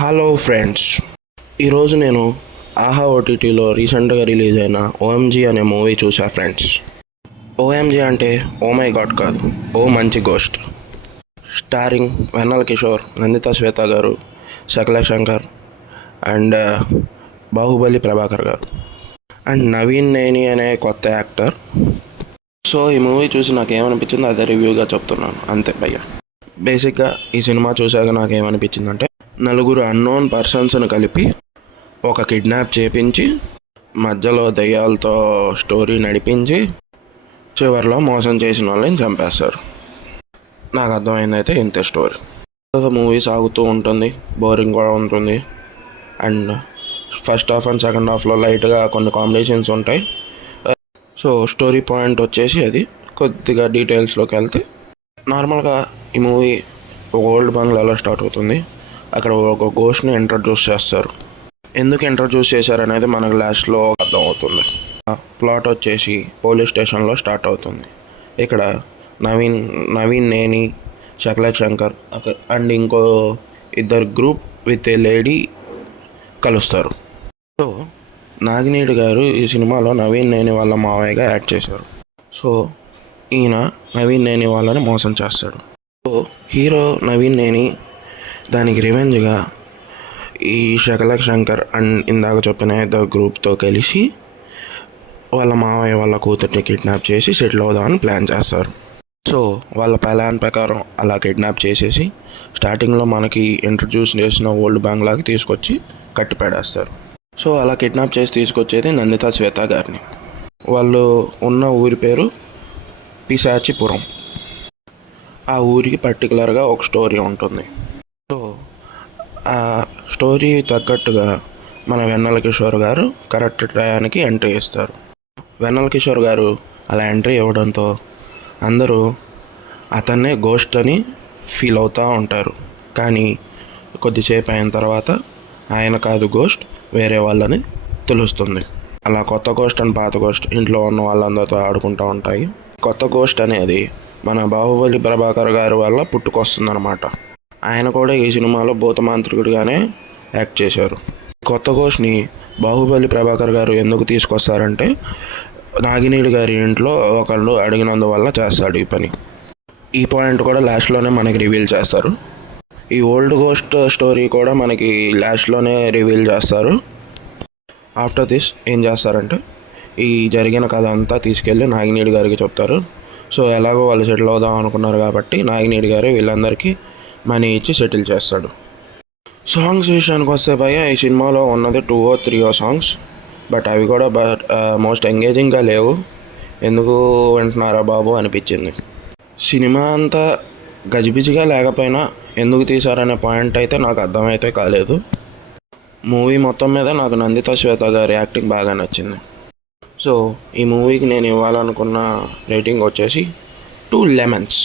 Hello friends, ఈరోజు నేను ఆహా ఓటీటీలో రీసెంట్గా రిలీజ్ అయిన ఓఎంజీ అనే మూవీ చూసా ఫ్రెండ్స్. ఓఎంజీ అంటే ఓ మై గాడ్ కాదు, ఓ మంచి గోస్ట్. స్టారింగ్ వెన్నెల కిషోర్, నందిత శ్వేత గారు, శకల శంకర్ అండ్ బాహుబలి ప్రభాకర్ గారు అండ్ నవీన్ నేని అనే కొత్త యాక్టర్. సో ఈ మూవీ చూసి నాకు ఏమనిపించిందో అదే రివ్యూగా చెప్తున్నాను అంతే భయ్య. బేసిక్గా ఈ సినిమా చూశాక నాకు ఏమనిపించిందంటే, నలుగురు అన్నోన్ పర్సన్స్ని కలిపి ఒక కిడ్నాప్ చేపించి మధ్యలో దయ్యాలతో స్టోరీ నడిపించి చివరిలో మోసం చేసిన వాళ్ళని చంపేస్తారు. నాకు అర్థమైందైతే ఇంతే స్టోరీ. మూవీ సాగుతూ ఉంటుంది, బోరింగ్ కూడా ఉంటుంది. And first half and second హాఫ్లో లైట్గా కొన్ని కాంబినేషన్స్ ఉంటాయి. సో స్టోరీ పాయింట్ వచ్చేసి అది కొద్దిగా డీటెయిల్స్లోకి వెళ్తే, నార్మల్గా ఈ మూవీ ఓల్డ్ బంగ్లాలో స్టార్ట్ అవుతుంది. అక్కడ ఒక గోస్ట్ని ఇంట్రడ్యూస్ చేస్తారు. ఎందుకు ఇంట్రడ్యూస్ చేశారనేది మనకు లాస్ట్లో అర్థం అవుతుంది. ప్లాట్ వచ్చేసి పోలీస్ స్టేషన్లో స్టార్ట్ అవుతుంది. ఇక్కడ నవీన్ నేని, శకల శంకర్ అండ్ ఇంకో ఇద్దరు గ్రూప్ విత్ ఏ లేడీ కలుస్తారు. సో నాగినేడు గారు ఈ సినిమాలో నవీన్ నేని వాళ్ళ మావయ్యగా యాడ్ చేశారు. సో ఈయన నవీన్ నేని వాళ్ళని మోసం చేస్తాడు. సో హీరో నవీన్ నేని దానికి రివెంజ్గా ఈ శకల శంకర్ అండ్ ఇందాక చెప్పిన ఇద్దరు గ్రూప్తో కలిసి వాళ్ళ మావయ్య వాళ్ళ కూతుర్ని కిడ్నాప్ చేసి సెటిల్ అవుదామని ప్లాన్ చేస్తారు. సో వాళ్ళ ప్లాన్ ప్రకారం అలా కిడ్నాప్ చేసేసి స్టార్టింగ్లో మనకి ఇంట్రడ్యూస్ చేసిన ఓల్డ్ బంగ్లాకి తీసుకొచ్చి కట్టి పెడేస్తారు. సో అలా కిడ్నాప్ చేసి తీసుకొచ్చేది నందిత శ్వేత గారిని. వాళ్ళు ఉన్న ఊరి పేరు పిశాచిపురం. ఆ ఊరికి పర్టికులర్గా ఒక స్టోరీ ఉంటుంది. సో ఆ స్టోరీ తగ్గట్టుగా మన వెన్నెల కిషోర్ గారు కరెక్ట్ టయానికి ఎంట్రీ ఇస్తారు. వెన్నెల కిషోర్ గారు అలా ఎంట్రీ ఇవ్వడంతో అందరూ అతన్నే గోస్ట్ అని ఫీల్ అవుతూ ఉంటారు. కానీ కొద్దిసేపు అయిన తర్వాత ఆయన కాదు గోస్ట్, వేరే వాళ్ళని తెలుస్తుంది. అలా కొత్త గోస్ట్ అండ్ పాత గోస్ట్ ఇంట్లో ఉన్న వాళ్ళందరితో ఆడుకుంటూ ఉంటాయి. కొత్త గోస్ట్ అనేది మన బాహుబలి ప్రభాకర్ గారి వల్ల పుట్టుకొస్తుందన్నమాట. ఆయన కూడా ఈ సినిమాలో భూతమాంత్రికుడిగానే యాక్ట్ చేశారు. కొత్త గోష్ని బాహుబలి ప్రభాకర్ గారు ఎందుకు తీసుకొస్తారంటే, నాగినేడు గారి ఇంట్లో ఒకళ్ళు అడిగినందువల్ల చేస్తాడు ఈ పని. ఈ పాయింట్ కూడా లాస్ట్లోనే మనకి రివీల్ చేస్తారు. ఈ ఓల్డ్ గోస్ట్ స్టోరీ కూడా మనకి లాస్ట్లోనే రివీల్ చేస్తారు. ఆఫ్టర్ దిస్ ఏం చేస్తారంటే, ఈ జరిగిన కథ అంతా తీసుకెళ్ళి నాగినేడు గారికి చెప్తారు. సో ఎలాగో వాళ్ళు సెటిల్ అవుదాం అనుకున్నారు కాబట్టి నాగినేడు గారు వీళ్ళందరికీ మనీ ఇచ్చి సెటిల్ చేస్తాడు. సాంగ్స్ విషయానికి వస్తే భయ్య, ఈ సినిమాలో ఉన్నది 2 or 3 సాంగ్స్. బట్ అవి కూడా మోస్ట్ ఎంగేజింగ్గా లేవు. ఎందుకు వింటున్నారా బాబు అనిపించింది. సినిమా అంతా గజిబిజిగా లేకపోయినా ఎందుకు తీశారనే పాయింట్ అయితే నాకు అర్థమైతే కాలేదు. మూవీ మొత్తం మీద నాకు నందిత శ్వేత గారి యాక్టింగ్ బాగా నచ్చింది. సో ఈ మూవీకి నేను ఇవ్వాలనుకున్న రేటింగ్ వచ్చేసి 2 lemons.